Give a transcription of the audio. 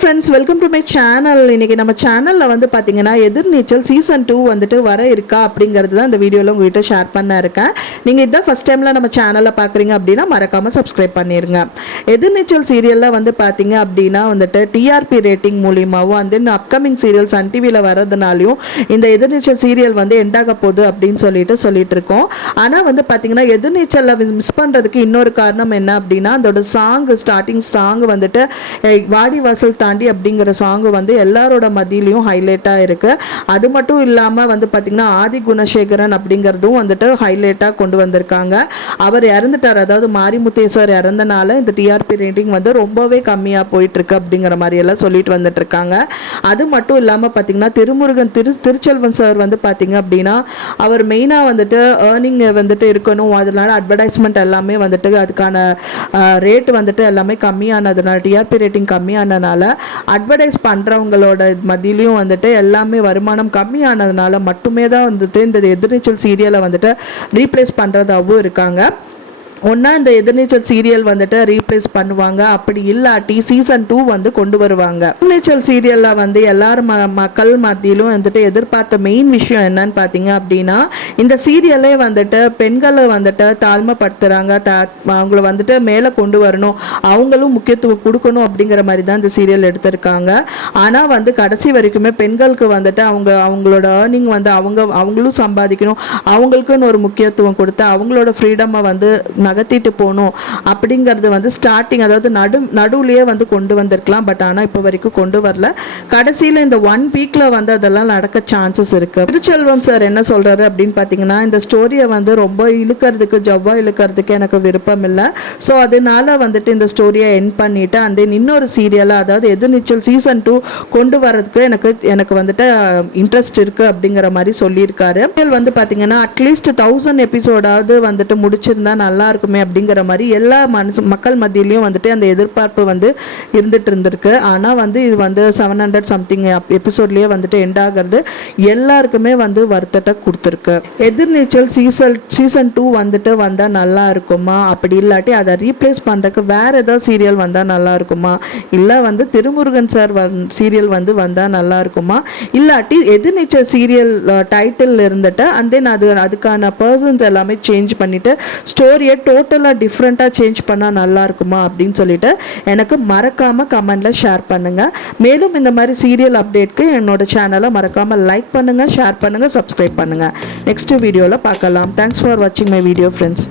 Friends, welcome to my channel. இன்றைக்கி நம்ம சேனலில் வந்து பார்த்திங்கன்னா எதிர்நீச்சல் சீசன் 2 வந்துட்டு வர இருக்கா அப்படிங்கிறது தான் இந்த வீடியோவில் உங்கள்கிட்ட ஷேர் பண்ண இருக்கேன். நீங்கள் இதுதான் ஃபஸ்ட் டைமில் நம்ம சேனலில் பார்க்குறீங்க அப்படின்னா மறக்காமல் சப்ஸ்கிரைப் பண்ணிடுங்க. எதிர்நீச்சல் சீரியலில் வந்து பார்த்திங்க அப்படின்னா வந்துட்டு டிஆர்பி ரேட்டிங் மூலியமாகவும் வந்து அப்கமிங் சீரியல் சன் டிவியில் வர்றதுனாலையும் இந்த எதிர்நீச்சல் சீரியல் வந்து எண்டாக போகுது அப்படின்னு சொல்லிட்டு இருக்கோம். ஆனால் வந்து பார்த்திங்கன்னா எதிர்நீச்சலில் மிஸ் பண்ணுறதுக்கு இன்னொரு காரணம் என்ன அப்படின்னா அதோட ஸ்டார்டிங் சாங் வந்துட்டு வாடி வாசல் தாண்டி அப்படிங்கிற சாங் வந்து எல்லாரோட மத்தியிலையும் ஹைலைட்டாக இருக்குது. அது மட்டும் இல்லாமல் வந்து பார்த்திங்கன்னா ஆதி குணசேகரன் அப்படிங்கிறதும் வந்துட்டு ஹைலைட்டாக கொண்டு வந்திருக்காங்க. அவர் இறந்துட்டார், அதாவது மாரிமுத்தேஸ்வர் இறந்தனால இந்த டிஆர்பி ரேட்டிங் வந்து ரொம்பவே கம்மியாக போயிட்டுருக்கு அப்படிங்கிற மாதிரியெல்லாம் சொல்லிட்டு வந்துட்டுருக்காங்க. அது மட்டும் இல்லாமல் பார்த்திங்கன்னா திருச்செல்வன் சார் வந்து பார்த்திங்க அப்படின்னா அவர் மெயினாக வந்துட்டு ஏர்னிங் வந்துட்டு இருக்கணும், அதனால அட்வர்டைஸ்மெண்ட் எல்லாமே வந்துட்டு அதுக்கான ரேட் வந்துட்டு எல்லாமே கம்மியானதுனால டிஆர்பி ரேட்டிங் கம்மியானதுனால அட்வர்டைஸ் பண்ணுறவங்களோட மத்தியிலையும் வந்துட்டு எல்லாமே வருமானம் கம்மியானதுனால மட்டுமே தான் வந்துட்டு இந்த எதிர்நீச்சல் சீரியலை வந்துட்டு ரீப்ளேஸ் பண்ணுறதாகவும் இருக்காங்க. ஒன்றா இந்த எதிர்நீச்சல் சீரியல் வந்துட்டு ரீப்ளேஸ் பண்ணுவாங்க, அப்படி இல்லாட்டி சீசன் 2 வந்து கொண்டு வருவாங்க. எதிர்நீச்சல் சீரியலில் வந்து எல்லாரும் மக்கள் மத்தியிலும் வந்துட்டு எதிர்பார்த்த மெயின் விஷயம் என்னன்னு பார்த்தீங்க அப்படின்னா இந்த சீரியலே வந்துட்டு பெண்களை வந்துட்டு தாழ்மைப்படுத்துகிறாங்க, அவங்கள வந்துட்டு மேலே கொண்டு வரணும், அவங்களும் முக்கியத்துவம் கொடுக்கணும் அப்படிங்கிற மாதிரி தான் இந்த சீரியல் எடுத்திருக்காங்க. ஆனால் வந்து கடைசி வரைக்குமே பெண்களுக்கு வந்துட்டு அவங்களோட ஏர்னிங் வந்து அவங்களும் சம்பாதிக்கணும், அவங்களுக்குன்னு ஒரு முக்கியத்துவம் கொடுத்து அவங்களோட ஃப்ரீடமை வந்து நகர்த்திட்டு போகணும் அப்படிங்கிறது வந்து ஸ்டார்டிங், அதாவது நடுவுலையே வந்து கொண்டு வந்திருக்கலாம். பட் ஆனால் இப்போ வரைக்கும் கொண்டு வரல. கடைசியில் இந்த 1 வீக்கில் வந்து அதெல்லாம் நடக்க சான்சஸ் இருக்குது. திருச்செல்வம் சார் என்ன சொல்கிறாரு அப்படின்னு பார்த்தீங்கன்னா இந்த ஸ்டோரியை வந்து ரொம்ப இழுக்கிறதுக்கு எனக்கு விருப்பம் இல்லை. ஸோ அதனால வந்துட்டு இந்த ஸ்டோரியை எண்ட் பண்ணிவிட்டு அந்த இன்னொரு சீரியலாக, அதாவது எதிர்நீச்சல் சீசன் 2 கொண்டு வரதுக்கு எனக்கு வந்துட்டு இன்ட்ரெஸ்ட் இருக்குது அப்படிங்கிற மாதிரி சொல்லியிருக்காரு. வந்து பார்த்தீங்கன்னா அட்லீஸ்ட் 1000 எபிசோடாவது வந்துட்டு முடிச்சிருந்தா நல்லா இருக்குமே அப்படிங்கிற மாதிரி எல்லா மக்கள் மத்தியிலையும் வந்துட்டு அந்த எதிர்பார்ப்பு வந்து இருந்துட்டு. ஆனால் வந்து இது வந்து 700 சம்திங் எபிசோட்லேயே வந்துட்டு எண்ட் ஆகிறது எல்லாருக்குமே வந்து வருத்தத்தை கொடுத்துருக்கு. எதிர்நீச்சல் சீசன் 2 வந்துட்டு வந்தால் நல்லா இருக்குமா, அப்படி இல்லாட்டி அதை ரீப்ளேஸ் பண்ணுறதுக்கு வேறு ஏதாவது சீரியல் வந்தால் நல்லா இருக்குமா, இல்லை வந்து திருமுருகன் சார் சீரியல் வந்து வந்தால் நல்லா இருக்குமா, இல்லாட்டி எதிர்நீச்சல் சீரியல் டைட்டில் இருந்துட்டு அண்ட் தென் அதுக்கான பர்சன்ஸ் எல்லாமே சேஞ்ச் பண்ணிவிட்டு ஸ்டோரியை டோட்டலாக டிஃப்ரெண்ட்டாக சேஞ்ச் பண்ணால் நல்லா இருக்குமா அப்படின்னு சொல்லிட்டு எனக்கு மறக்காமல் கமெண்டில் ஷேர் பண்ணுங்கள். மேலும் இந்த மாதிரி சீரியல் அப்டேட்க்கு என்னோட சேனலை மறக்காமல் லைக் பண்ணுங்கள், ஷேர் பண்ணுங்கள், சப்ஸ்கிரைப் பண்ணுங்கள். நெக்ஸ்ட் வீடியோவில் பார்க்கலாம். தேங்க்ஸ் ஃபார் வாட்சிங் மை வீடியோ ஃப்ரெண்ட்ஸ்.